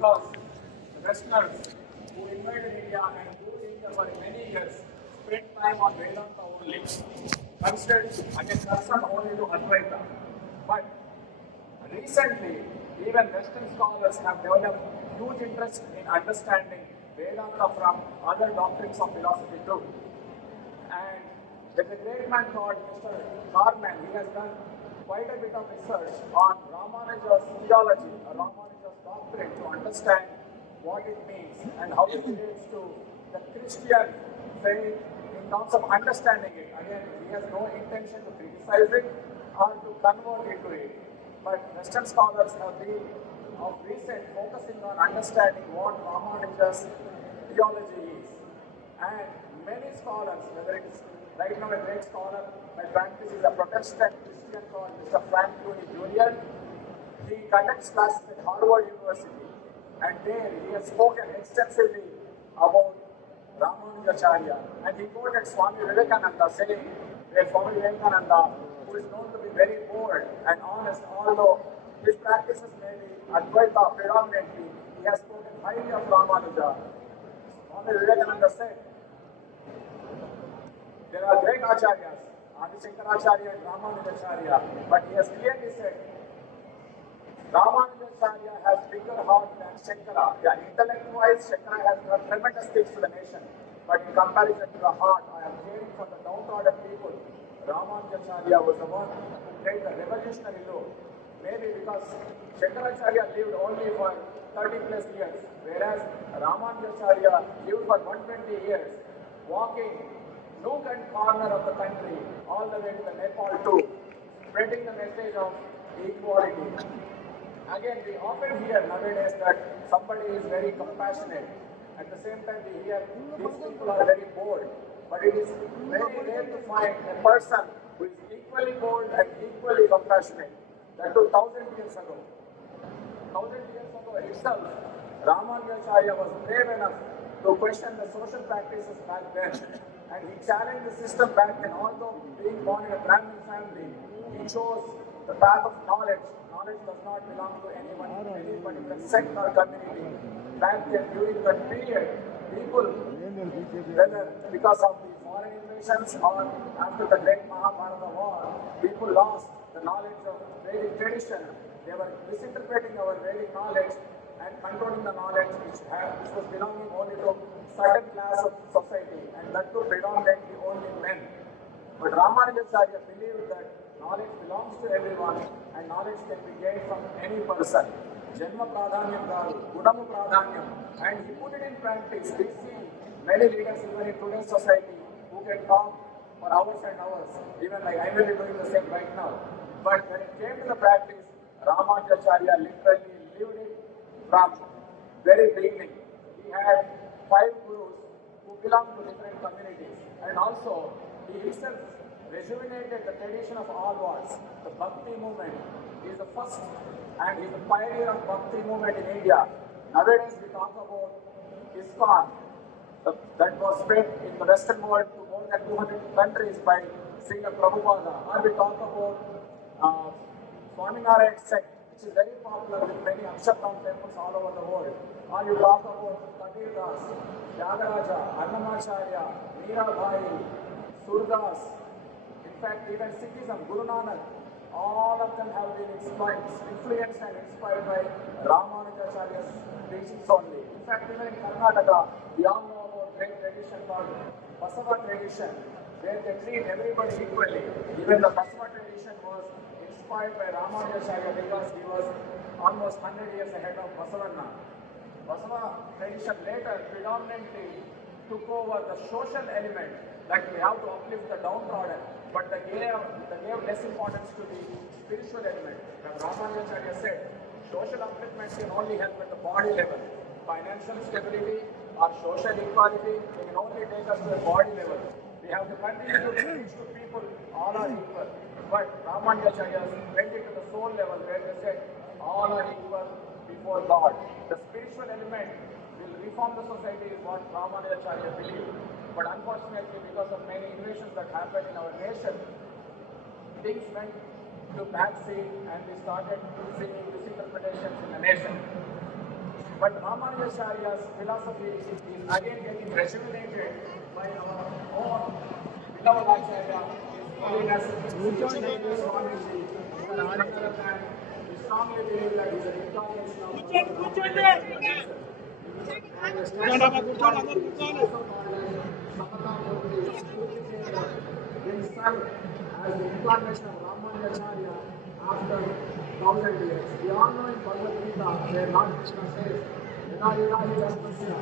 because the Westerners who invaded India and ruled India for many years spent time on Vedanta only, considered concerned only to Advaita. But recently, even Western scholars have developed huge interest in understanding Vedanta from other doctrines of philosophy too. And there's a great man called Mr. Carman. He has done quite a bit of research on Ramanuja's theology, or Ramanuja's doctrine, to understand what it means and how it relates to the Christian faith in terms of understanding it. Again, he has no intention to criticize it or to convert into it. But Western scholars have been of recent focusing on understanding what Ramanuja's theology is. And many scholars, whether it is right now a great scholar by practice is a Protestant Christian called Mr. Frank Cooney Jr. He conducts classes at Harvard University, and there he has spoken extensively about Ramanujacharya, and he quoted Swami Vivekananda saying that Swami Vivekananda, who is known to be very bold and honest, although his practices may be Advaita predominantly, he has spoken highly of Ramanuja. Swami Vivekananda said, there are great acharyas, Adi Shankaracharya and Ramanujacharya, but he has clearly said, Ramanujacharya has bigger heart than Shankara. Yeah, intellect-wise, Shankara has done tremendous things to the nation, but in comparison to the heart, I am caring for the downtrodden people. Ramanujacharya was the one who played the revolutionary role. Maybe because Shankaracharya lived only for 30 plus years, whereas Ramanujacharya lived for 120 years, walking nook and corner of the country, all the way to the Nepal too, spreading the message of equality. Again, we often hear nowadays that somebody is very compassionate. At the same time, we hear these people are very bold. But it is very rare to find a person who is equally bold and equally compassionate. That was 1,000 years ago. 1,000 years ago itself, Ramanujacharya was brave enough to question the social practices back then. And he challenged the system back then. Although being born in a Brahmin family, he chose the path of knowledge. Knowledge does not belong to anyone, any particular sect or community. Back then, during that period, people, whether because of the foreign invasions or after the great Mahabharata war, people lost the knowledge of Vedic tradition. They were misinterpreting our Vedic knowledge and controlling the knowledge which was belonging only to certain class of society, and that too predominantly only men. But Ramanujacharya believed that knowledge belongs to everyone and knowledge can be gained from any person. Janma pradhanyam garu, gunamu pradhanyam, and he put it in practice. We see many leaders even in today's society who can talk for hours and hours, even like I will be doing the same right now. But when it came to the practice, Ramanujacharya literally lived it from very beginning. He had 5 gurus who belonged to different communities, and also he himself rejuvenated the tradition of all worlds. The Bhakti movement is the first and is the pioneer of Bhakti movement in India. Nowadays we talk about ISKCON, that was spread in the Western world to more than 200 countries by Srila Prabhupada. Or we talk about Swaminarayan sect, which is very popular with many Akshardham temples all over the world. Or you talk about Kabir Das, Tyagaraja, Annamacharya, Meerabai, Surdas. In fact, even Sikhism, Guru Nanak, all of them have been influenced and inspired by Ramanujacharya's teachings only. In fact, even in Karnataka, we all know about great tradition called Basava tradition, where they treat everybody equally. Even the Basava tradition was inspired by Ramanujacharya because he was almost 100 years ahead of Basavanna. Basava tradition later predominantly took over the social element, that we have to uplift the downtrodden, but they gave less importance to the spiritual element. As Ramanujacharya said, social upliftment can only help at the body level. Financial stability or social equality, they can only take us to a body level. We have to continue to preach to people, all are equal. But Ramanujacharya went into the soul level where they said, all are equal before God. The spiritual element will reform the society is what Ramanujacharya believed. But unfortunately, because of many innovations that happened in our nation, things went to backseat and we started seeing misinterpretations in the nation. But Ramanujacharya's philosophy is again getting rejuvenated by our own beloved Acharya, His Holiness Swamiji. We strongly believe that he is an incarnation of and the statue of equality is also called as Samadhamurti, himself as the incarnation of Ramanujacharya after 1,000 years. We all know in Bhagavad Gita where Lord Krishna says, Yada yada dharmasya,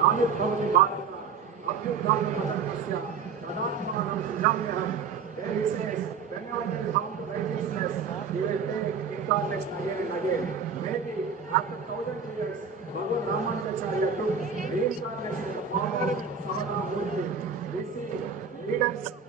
Yanit bhavati bharata, abhyudhana madharmasya, tadatmanam sujamyaham. Then he says, whenever there is harm to righteousness, he will take incarnation again and again. Maybe after 1,000 years, Bhagavad Ramanujacharya took reincarnation in the form of Samadhamurti. We see leaders